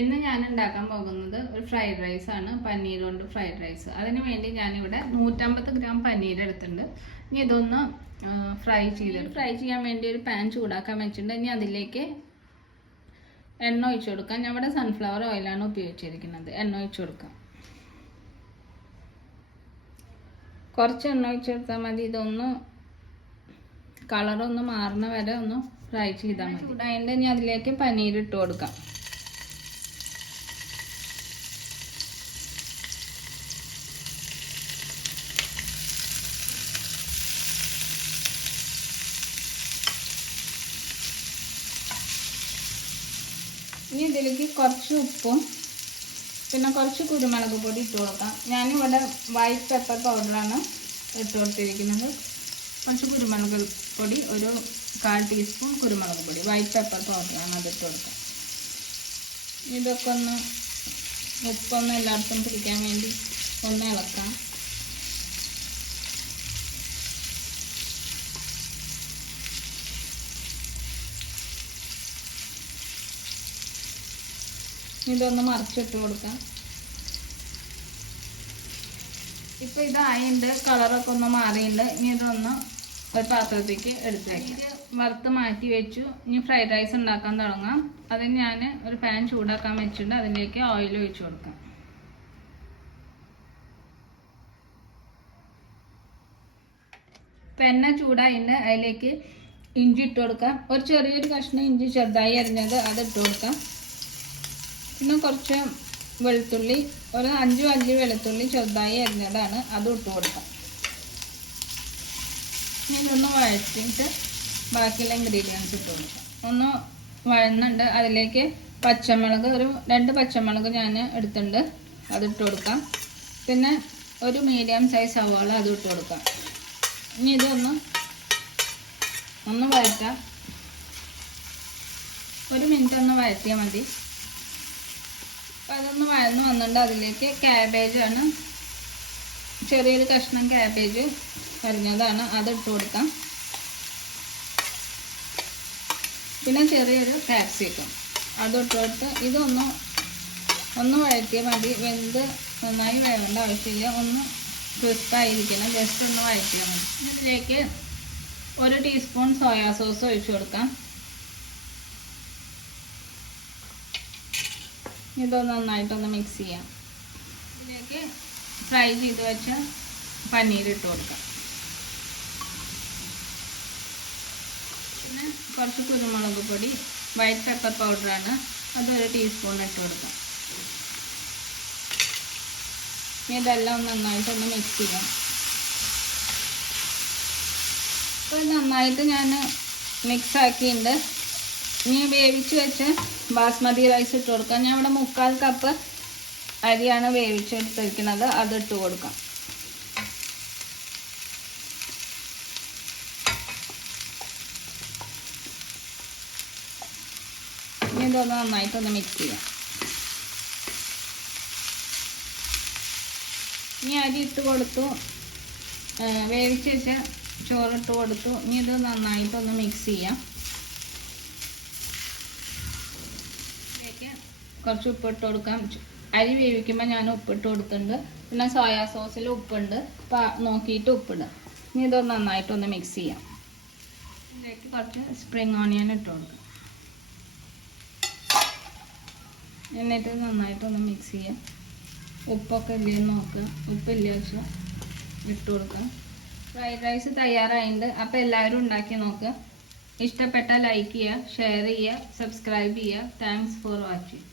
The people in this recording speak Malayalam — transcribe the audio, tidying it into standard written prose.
ഇന്ന് ഞാൻ ഉണ്ടാക്കാൻ പോകുന്നത് ഒരു ഫ്രൈഡ് റൈസ് ആണ്, പനീർ കൊണ്ട് ഫ്രൈഡ് റൈസ്. അതിന് വേണ്ടി ഞാനിവിടെ 150 ഗ്രാം പനീർ എടുത്തിട്ടുണ്ട്. ഇനി ഇതൊന്ന് ഫ്രൈ ചെയ്യാൻ വേണ്ടി ഒരു പാൻ ചൂടാക്കാൻ വെച്ചിട്ടുണ്ട്. ഇനി അതിലേക്ക് എണ്ണ ഒഴിച്ചു കൊടുക്കാം. ഞാൻ ഇവിടെ സൺഫ്ലവർ ഓയിലാണ് ഉപയോഗിച്ചിരിക്കുന്നത്. എണ്ണ ഒഴിച്ചു കൊടുക്കാം. കുറച്ച് എണ്ണ ഒഴിച്ചെടുത്താൽ മതി. ഇതൊന്ന് കളറൊന്ന് മാറുന്ന വരെ ഒന്ന് ഫ്രൈ ചെയ്താൽ മതി. ചൂടായിട്ട് ഇനി അതിലേക്ക് പനീർ ഇട്ട് കൊടുക്കാം. ഇനി ഇതിലേക്ക് കുറച്ച് ഉപ്പും പിന്നെ കുറച്ച് കുരുമുളക് പൊടി ഇട്ട് കൊടുക്കാം. ഞാനിവിടെ വൈറ്റ് പെപ്പർ പൗഡറാണ് ഇട്ട് കൊടുത്തിരിക്കുന്നത്. കുറച്ച് കുരുമുളക് പൊടി, ഒരു 1/4 ടീസ്പൂൺ കുരുമുളക് പൊടി, വൈറ്റ് പെപ്പർ പൗഡറാണ് അത് ഇട്ട് കൊടുക്കാം. ഇതൊക്കെ ഒന്ന് ഉപ്പൊന്ന് എല്ലായിടത്തും പിടിക്കാൻ വേണ്ടി ഒന്ന് ഇളക്കാം. ഇതൊന്ന് മറിച്ചിട്ട് കൊടുക്കാം. ഇപ്പം ഇതായിട്ടുണ്ട്, കളറൊക്കെ ഒന്ന് മാറിയിട്ടുണ്ട്. ഇനി ഇതൊന്ന് ഒരു പാത്രത്തേക്ക് എടുത്തേക്കാം. വറുത്ത് മാറ്റി വെച്ചു. ഇനി ഫ്രൈഡ് റൈസ് ഉണ്ടാക്കാൻ തുടങ്ങാം. അതിന് ഞാൻ ഒരു പാൻ ചൂടാക്കാൻ വെച്ചിട്ടുണ്ട്. അതിലേക്ക് ഓയിൽ ഒഴിച്ചു കൊടുക്കാം. എണ്ണ ചൂടായിട്ടുണ്ട്. അതിലേക്ക് ഇഞ്ചി ഇട്ട് കൊടുക്കാം. ഒരു ചെറിയൊരു കഷ്ണം ഇഞ്ചി ചെറുതായി അരിഞ്ഞത് അത് ഇട്ട് കൊടുക്കാം. പിന്നെ കുറച്ച് വെളുത്തുള്ളി, ഒരു 5 വലിയ വെളുത്തുള്ളി ചെറുതായി അരിഞ്ഞതാണ്, അത് ഇട്ട് കൊടുക്കാം. ഇതൊന്ന് വഴറ്റിയിട്ട് ബാക്കിയുള്ള ഇൻഗ്രീഡിയൻസ് ഇട്ട് കൊടുക്കാം. ഒന്ന് വഴന്നുണ്ട്. അതിലേക്ക് പച്ചമുളക്, ഒരു 2 പച്ചമുളക് ഞാൻ എടുത്തിട്ടുണ്ട്, അതിട്ട് കൊടുക്കാം. പിന്നെ ഒരു മീഡിയം സൈസ് സവാള അത് ഇട്ട് കൊടുക്കാം. ഇനി ഇതൊന്ന് വഴറ്റാം. 1 മിനിറ്റ് ഒന്ന് വഴറ്റിയാൽ മതി. അപ്പോൾ അതൊന്ന് വഴന്ന് വന്നിട്ടുണ്ട്. അതിലേക്ക് ക്യാബേജാണ്, ചെറിയൊരു കഷ്ണം ക്യാബേജ് അരിഞ്ഞതാണ്, അത് ഇട്ട് കൊടുക്കാം. പിന്നെ ചെറിയൊരു ക്യാപ്സിക്കം അത് ഇട്ട് കൊടുത്ത് ഇതൊന്ന് വഴറ്റിയാൽ മതി. വെന്ത് നന്നായി വേവേണ്ട ആവശ്യമില്ല, ഒന്ന് ക്രിസ്പായിരിക്കണം, ജസ്റ്റ് ഒന്ന് വഴറ്റിയാൽ മതി. ഇതിലേക്ക് 1 ടീസ്പൂൺ സോയാ സോസ് ഒഴിച്ചു കൊടുക്കാം. ഇതൊന്ന് നന്നായിട്ടൊന്ന് മിക്സ് ചെയ്യാം. ഇതിലേക്ക് ഫ്രൈ ചെയ്ത് വെച്ച പനീർ ഇട്ട് കൊടുക്കാം. പിന്നെ കുറച്ച് കുരുമുളക് പൊടി, വൈറ്റ് പെപ്പർ പൗഡറാണ്, അതൊരു ടീസ്പൂൺ ഇട്ട് കൊടുക്കാം. ഇതെല്ലാം നന്നായിട്ടൊന്ന് മിക്സ് ചെയ്യാം. അപ്പോൾ നന്നായിട്ട് ഞാൻ മിക്സ് ആക്കിയിട്ടുണ്ട്. ഇനി വേവിച്ച് വെച്ച് ബാസ്മതി റൈസ് ഇട്ട് കൊടുക്കാം. ഞാൻ ഇവിടെ 3/4 കപ്പ് അരിയാണ് വേവിച്ചെടുത്തിരിക്കുന്നത്, അത് ഇട്ട് കൊടുക്കാം. ഇനി ഇതൊന്ന് നന്നായിട്ടൊന്ന് മിക്സ് ചെയ്യാം. ഇനി അരി ഇട്ട് കൊടുത്തു, വേവിച്ച് വെച്ച ചോറിട്ട് കൊടുത്തു. ഇനി ഇത് നന്നായിട്ടൊന്ന് മിക്സ് ചെയ്യാം. കുറച്ച് ഉപ്പിട്ട് കൊടുക്കാം. അരി വേവിക്കുമ്പോൾ ഞാൻ ഉപ്പിട്ട് കൊടുത്തിട്ടുണ്ട്. പിന്നെ സോയാ സോസിൽ ഉപ്പുണ്ട്, നോക്കിയിട്ട് ഉപ്പിടുക. ഇനി ഇതൊന്ന് നന്നായിട്ടൊന്ന് മിക്സ് ചെയ്യാം. ഇതിലേക്ക് കുറച്ച് സ്പ്രിംഗ് ഓണിയൻ ഇട്ട് കൊടുക്കാം. എന്നിട്ട് നന്നായിട്ടൊന്ന് മിക്സ് ചെയ്യാം. ഉപ്പൊക്കെ ഇല്ലേന്ന് നോക്കുക. ഉപ്പില്ല വെച്ചാൽ ഇട്ട് കൊടുക്കാം. ഫ്രൈഡ് റൈസ് തയ്യാറായിട്ടുണ്ട്. അപ്പോൾ എല്ലാവരും ഉണ്ടാക്കി നോക്കുക. ഇഷ്ടപ്പെട്ടാൽ ലൈക്ക് ചെയ്യുക, ഷെയർ ചെയ്യുക, സബ്സ്ക്രൈബ് ചെയ്യുക. Thanks for watching.